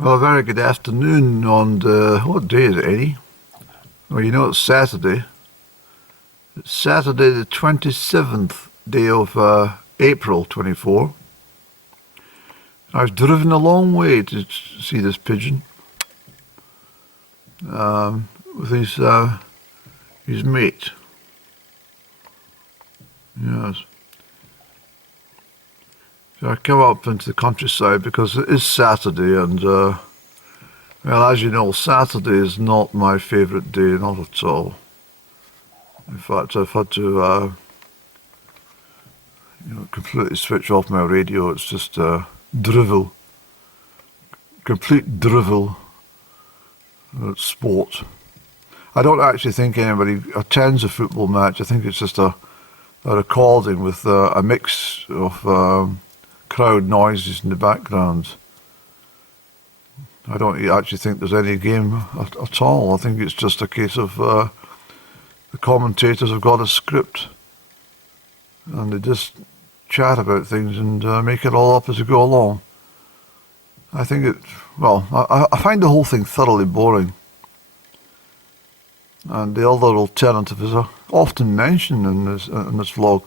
Well, a very good afternoon on what day is it, Eddie? Well, you know it's Saturday. It's Saturday the 27th day of April 24. I've driven a long way to see this pigeon with his mate. Yes. So I come up into the countryside because it is Saturday and well, as you know, Saturday is not my favourite day, not at all. In fact, I've had to completely switch off my radio. It's just drivel, complete drivel. It's sport. I don't actually think anybody attends a football match. I think it's just a recording with a mix of crowd noises in the background. I don't actually think there's any game at all. I think it's just a case of the commentators have got a script and they just chat about things and make it all up as they go along. I think I find the whole thing thoroughly boring. And the other alternative is often mentioned in this vlog,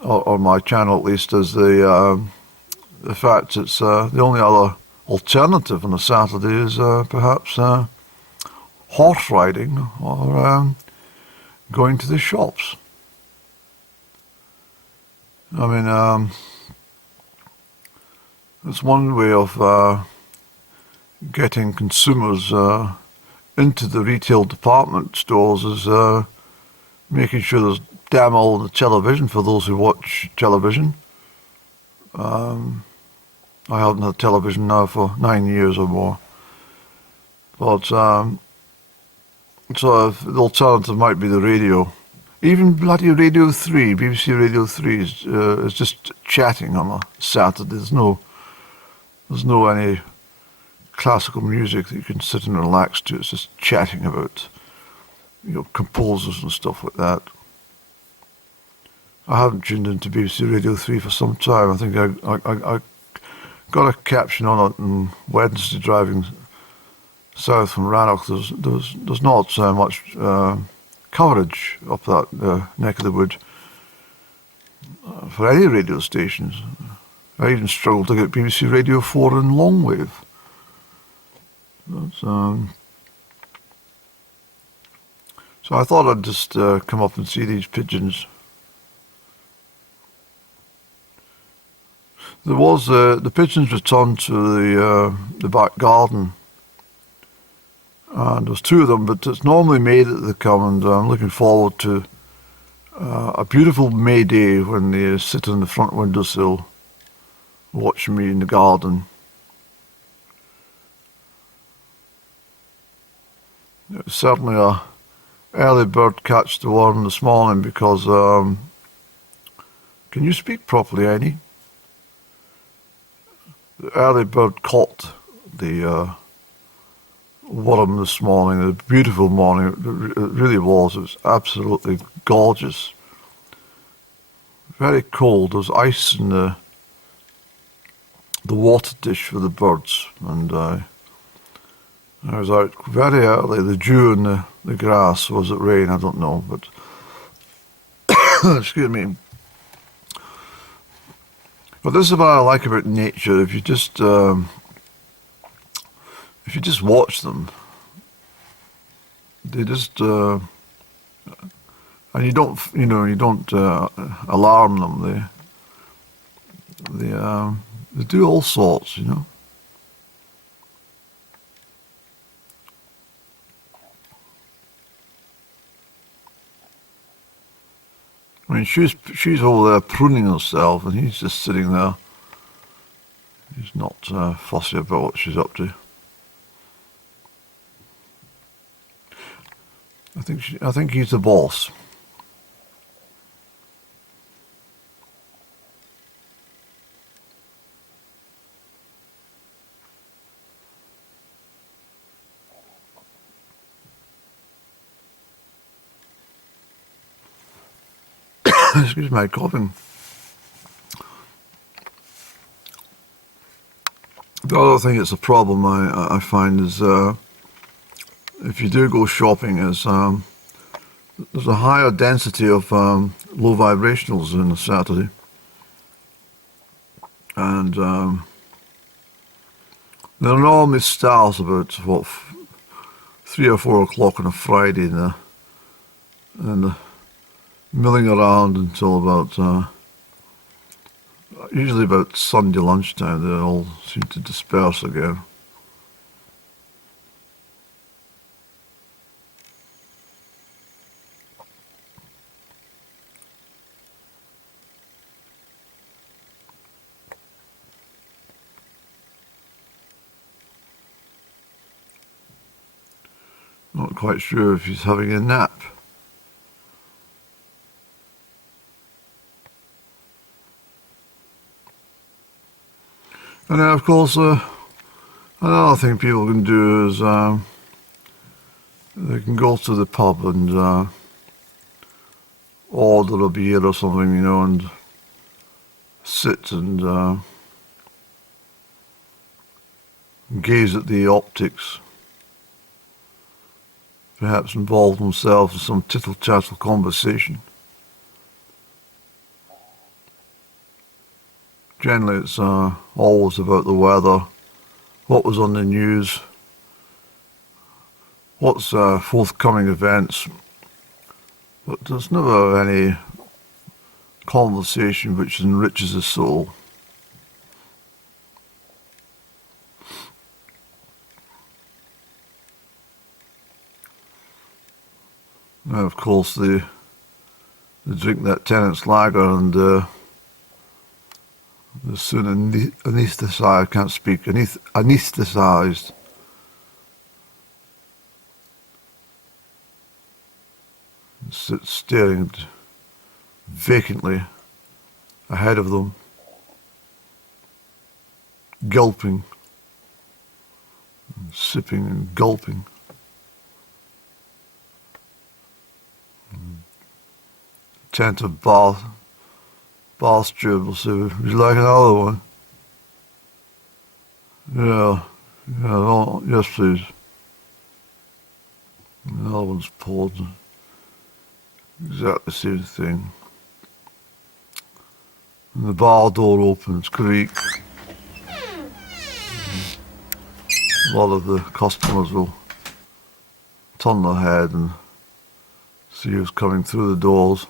or my channel at least, is the fact it's the only other alternative on a Saturday is perhaps horse riding or going to the shops. I mean, it's one way of getting consumers into the retail department stores is making sure there's damn all the television for those who watch television. I haven't had television now for 9 years or more. But so the alternative might be the radio. Even bloody Radio 3, BBC Radio 3 is just chatting on a Saturday. There's no any classical music that you can sit and relax to. It's just chatting about composers and stuff like that. I haven't tuned into BBC Radio 3 for some time. I think I got a caption on it on Wednesday driving south from Rannoch. There's not so much coverage up that neck of the wood for any radio stations. I even struggled to get BBC Radio 4 in longwave. So I thought I'd just come up and see these pigeons. There was the pigeons returned to the back garden, and there's two of them, but it's normally May that they come, and I'm looking forward to a beautiful May day when they sit on the front windowsill watching me in the garden. It was certainly a early bird catch the worm this morning because can you speak properly, Annie? The early bird caught the worm this morning. A beautiful morning. It really was. It was absolutely gorgeous. Very cold. There was ice in the water dish for the birds, and I was out very early. The dew in the grass. Was it rain? I don't know, but excuse me. But this is what I like about nature. If you just watch them, they just and you don't alarm them. They do all sorts, I mean, she's over there pruning herself, and he's just sitting there. He's not fussy about what she's up to. I think he's the boss. Excuse my coughing. The other thing that's a problem I find is if you do go shopping is there's a higher density of low vibrationals on a Saturday, and there normally starts about 3 or 4 o'clock on a Friday, and milling around until about usually about Sunday lunchtime. They all seem to disperse again. Not quite sure if he's having a nap. And then, of course, another thing people can do is they can go to the pub and order a beer or something, you know, and sit and gaze at the optics. Perhaps involve themselves in some tittle-tattle conversation. Generally, it's always about the weather, what was on the news, what's forthcoming events, but there's never any conversation which enriches the soul. Now, of course, they drink that tenant's lager and they're soon anaesthetised, I can't speak, anaesthetised. Sit staring vacantly ahead of them, gulping, and sipping and gulping. Attentive bar steward will say, "Would you like another one?" Yeah, oh, yes please. Another one's poured. Exactly the same thing. And the bar door opens, creak. A lot of the customers will turn their head and see who's coming through the doors.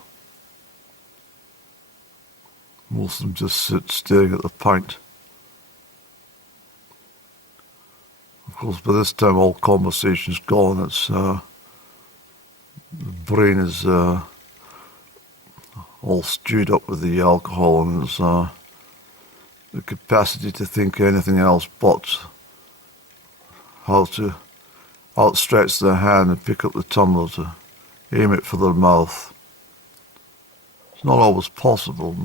Most of them just sit staring at the pint. Of course, by this time all conversation's gone. It's the brain is all stewed up with the alcohol, and it's the capacity to think anything else but how to outstretch their hand and pick up the tumbler to aim it for their mouth. It's not always possible.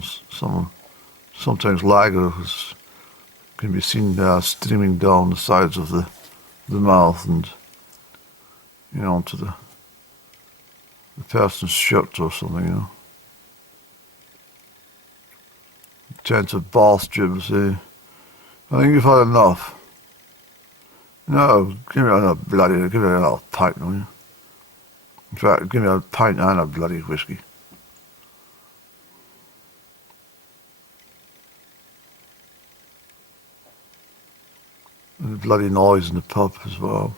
Sometimes lager can be seen streaming down the sides of the mouth and, you know, onto the person's shirt or something, you know. Attentive bar steward say, "I think you've had enough." "No, give me another pint, will you? In fact, give me a pint and a bloody whiskey." And the bloody noise in the pub as well.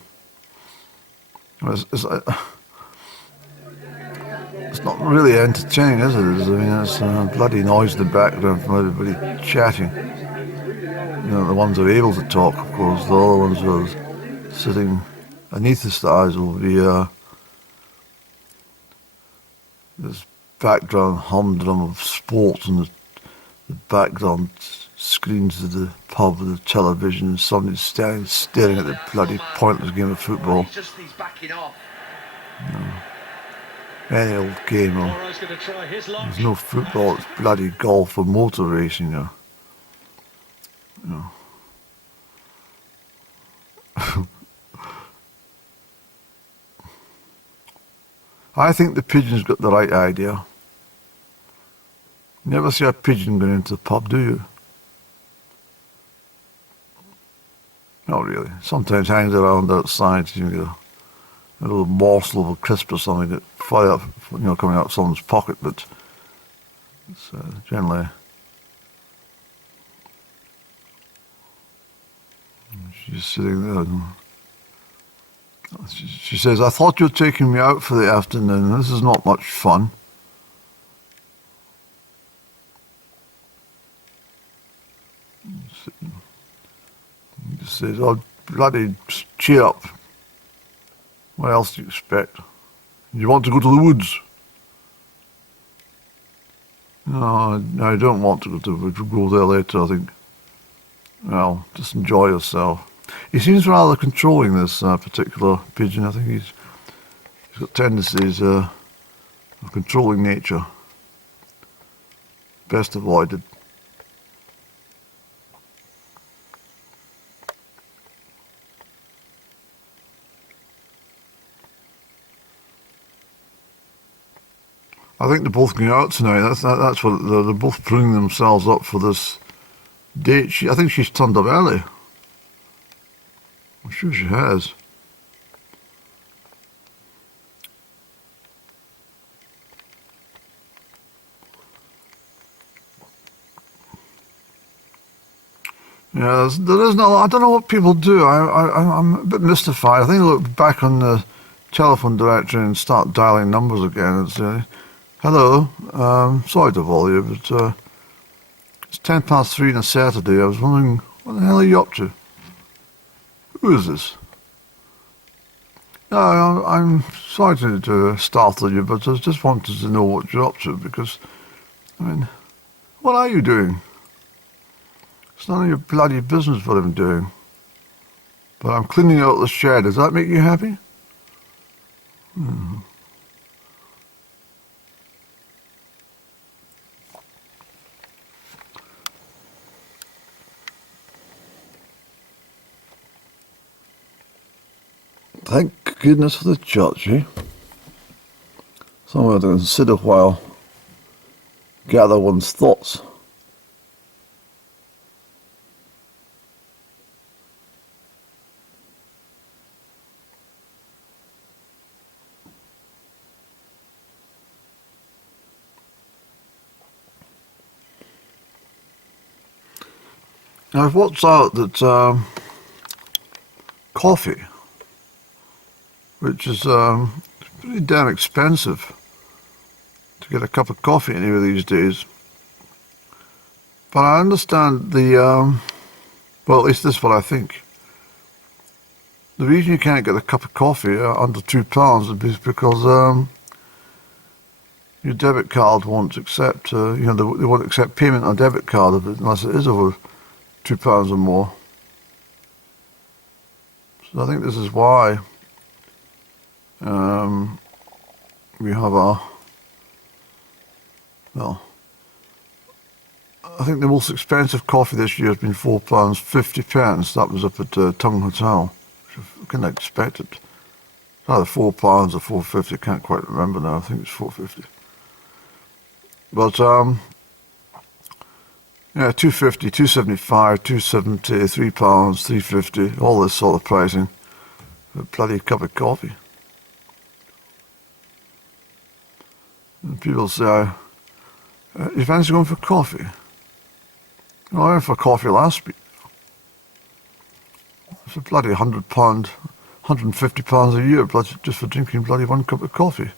It's not really entertaining, is it? I mean, it's bloody noise in the background from everybody chatting. You know, the ones who are able to talk, of course. The other ones who are sitting anaesthetised will be this background humdrum of sport and the background screens of the pub with the television and somebody staring at the bloody pointless game of football. Any old game, or there's no football, it's bloody golf or motor racing, you know. I think the Pigeon's got the right idea. You never see a pigeon going into the pub, do you? Not really. Sometimes hangs around outside. You get a little morsel of a crisp or something that fly up, coming out of someone's pocket, but it's generally. She's sitting there. And she says, "I thought you were taking me out for the afternoon. This is not much fun." He says, "Oh, bloody cheer up. What else do you expect? You want to go to the woods?" "No, I don't want to go to the woods. We'll go there later, I think." "Well, just enjoy yourself." He seems rather controlling, this particular pigeon. I think he's got tendencies of controlling nature. Best avoided. I think they're both going out tonight. That's what they're both pulling themselves up for this date. I think she's turned up early. I'm sure she has. Yeah, there is no. I don't know what people do. I'm a bit mystified. I think I look back on the telephone directory and start dialing numbers again. It's hello. Sorry to bother you, but it's 3:10 on a Saturday. I was wondering, what the hell are you up to? Who is this? No, I'm sorry to startle you, but I just wanted to know what you're up to, because, I mean, what are you doing? It's none of your bloody business what I'm doing. But I'm cleaning out the shed. Does that make you happy? Thank goodness for the church, eh? Somewhere to consider while gather one's thoughts. Now, I've worked out that coffee, which is pretty damn expensive to get a cup of coffee anywhere these days. But I understand well, at least this is what I think. The reason you can't get a cup of coffee under £2 is because your debit card won't accept, they won't accept payment on a debit card unless it is over £2 or more. So I think this is why we have I think the most expensive coffee this year has been £4.50. That was up at Tongue Hotel, which I couldn't expect it. It's either £4 or £4.50, I can't quite remember now. I think it's £4.50. But yeah, £2.50, £2.75, £2.70, £3, £3.50, all this sort of pricing for a bloody cup of coffee. And people say, you fancy going for coffee? Well, I went for coffee last week. It's a bloody £100, £150 a year just for drinking bloody one cup of coffee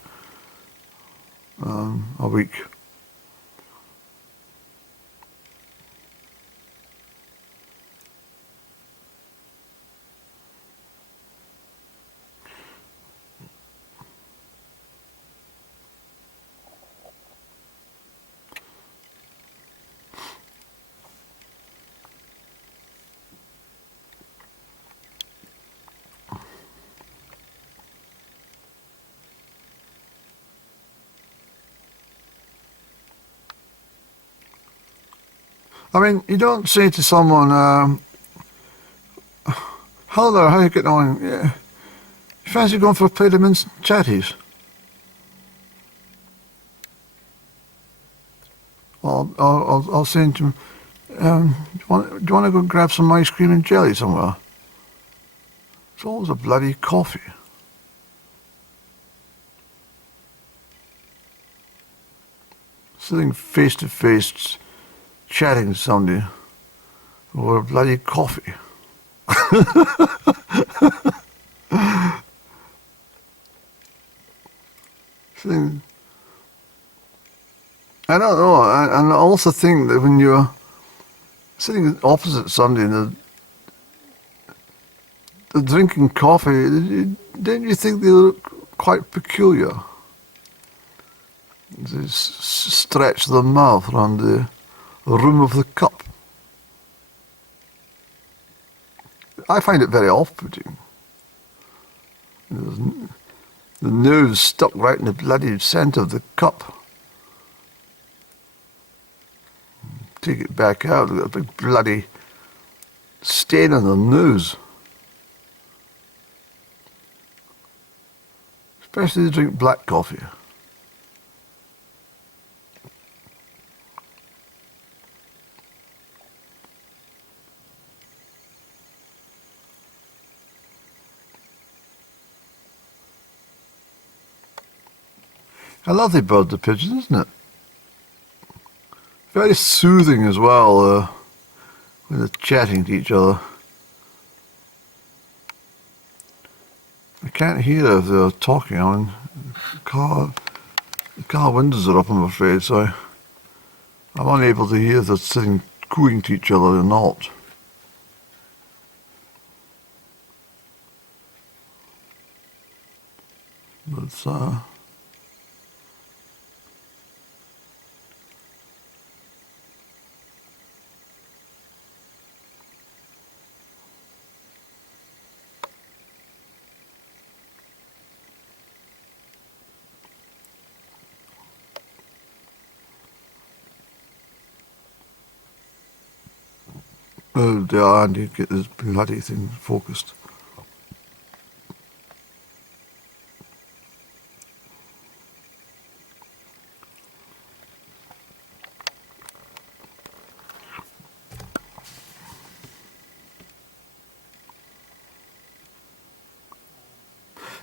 a week. I mean, you don't say to someone, hello there, how are you getting on? Yeah. You fancy going for a plate of mince chatties? I'll say to him, do you want to go grab some ice cream and jelly somewhere? It's always a bloody coffee. Sitting face to face, chatting to somebody over a bloody coffee. Sitting, I don't know, and I also think that when you're sitting opposite somebody and they're drinking coffee, don't you think they look quite peculiar? They stretch their mouth around the rim of the cup. I find it very off-putting. The nose stuck right in the bloody centre of the cup. Take it back out, they've got a big bloody stain on their nose. Especially if they drink black coffee. A lovely bird, the pigeon, isn't it? Very soothing as well, when they're chatting to each other. I can't hear if they're talking. I mean, the car windows are up, I'm afraid, so I'm unable to hear if they're sitting cooing to each other or not. But oh dear, I need to get this bloody thing focused.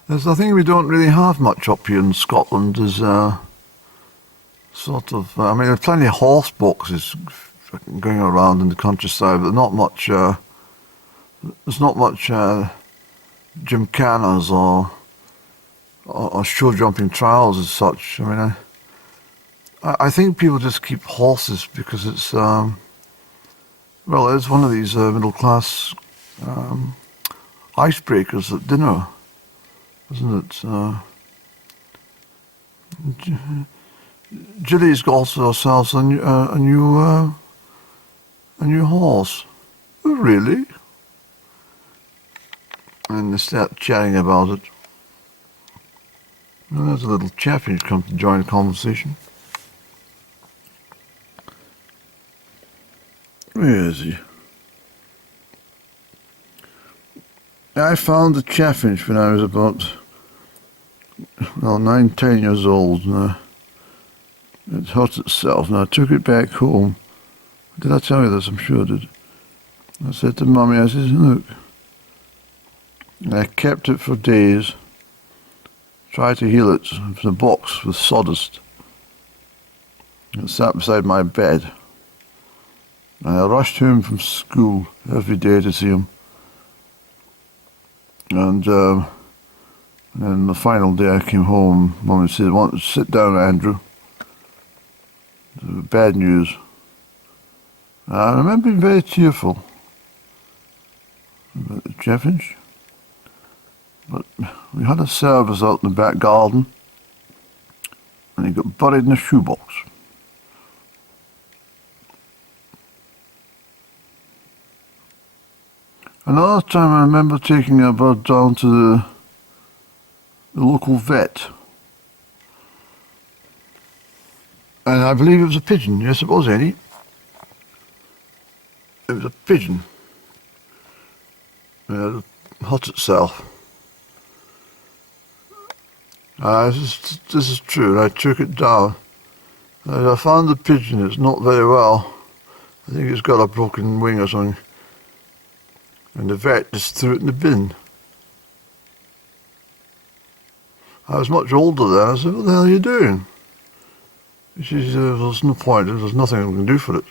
There's a thing we don't really have much up here in Scotland is sort of, I mean, there's plenty of horse boxes going around in the countryside, but not much, there's not much gymkhanas or show jumping trials as such. I mean, I think people just keep horses because it's, well, it's one of these middle class icebreakers at dinner, isn't it? Gilly's got herself a new horse. Oh, really? And they start chatting about it. And there's a little chaffinch come to join the conversation. Where is he? I found the chaffinch when I was about, well, 9, 10 years old. It hurt itself, and I took it back home. Did I tell you this? I'm sure I did. I said to Mummy, I said, look. And I kept it for days, tried to heal it in a box with sawdust. It sat beside my bed. And I rushed home from school every day to see him. And then the final day I came home, Mummy said, sit down, Andrew. Bad news. I remember being very tearful about the chaffinch. But we had a service out in the back garden, and he got buried in a shoebox. Another time I remember taking a bird down to the local vet. And I believe it was a pigeon. Yes, it was, Eddie. It was a pigeon. It hurt itself. This is true. I took it down. And I found the pigeon. It's not very well. I think it's got a broken wing or something. And the vet just threw it in the bin. I was much older then. I said, what the hell are you doing? She said, there's no point, there's nothing we can do for it.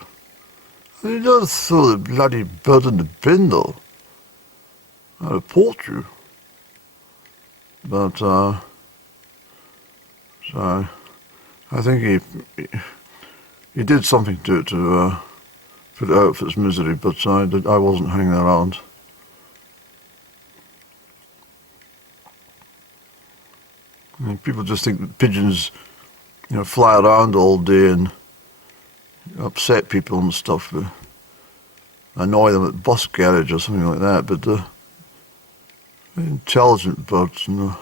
You don't throw the bloody bird in the bin, though. I'd report you. But, so I think he did something to it to put it out of its misery, but I wasn't hanging around. I mean, people just think that pigeons, fly around all day and upset people and stuff, annoy them at bus garage or something like that, but they're intelligent birds, and they're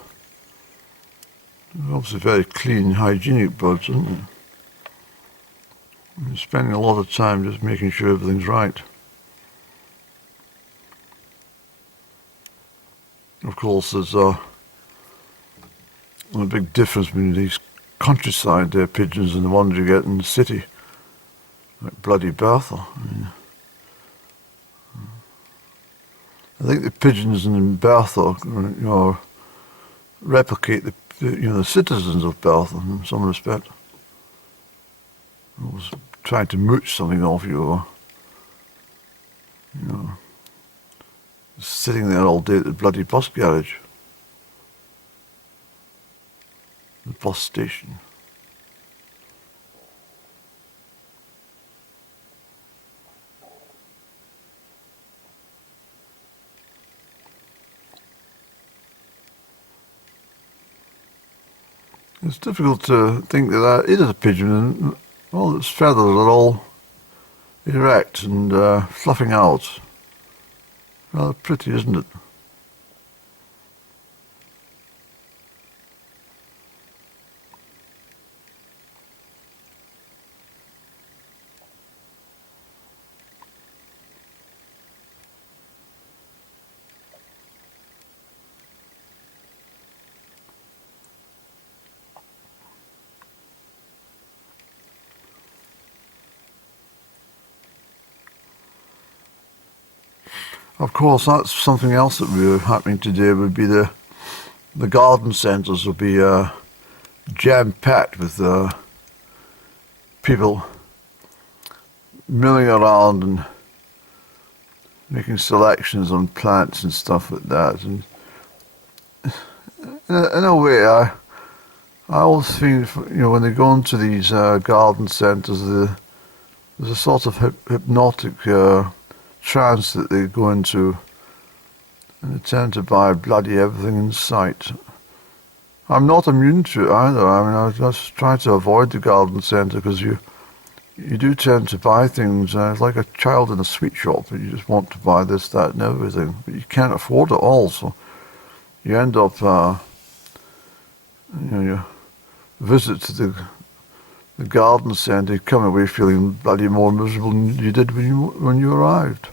obviously very clean, hygienic birds, aren't they? And spending a lot of time just making sure everything's right. Of course, there's a big difference between these countryside pigeons and the ones you get in the city, like bloody Bertha. I think the pigeons in Bertha, replicate the citizens of Bertha in some respect. Always trying to mooch something off you, or sitting there all day at the bloody bus garage, the bus station. It's difficult to think that it is a pigeon, and all its feathers are all erect and fluffing out. Rather pretty, isn't it? Of course, that's something else that we were happening today. Would be the garden centres would be jam-packed with people milling around and making selections on plants and stuff like that. And in a way, I always think, when they go into these garden centres, there's a sort of hypnotic trance that they go into, and they tend to buy bloody everything in sight. I'm not immune to it either. I mean, I just try to avoid the garden centre, because you do tend to buy things like a child in a sweet shop. You just want to buy this, that, and everything, but you can't afford it all, so you end up, your visit to the garden centre, you come away feeling bloody more miserable than you did when you arrived.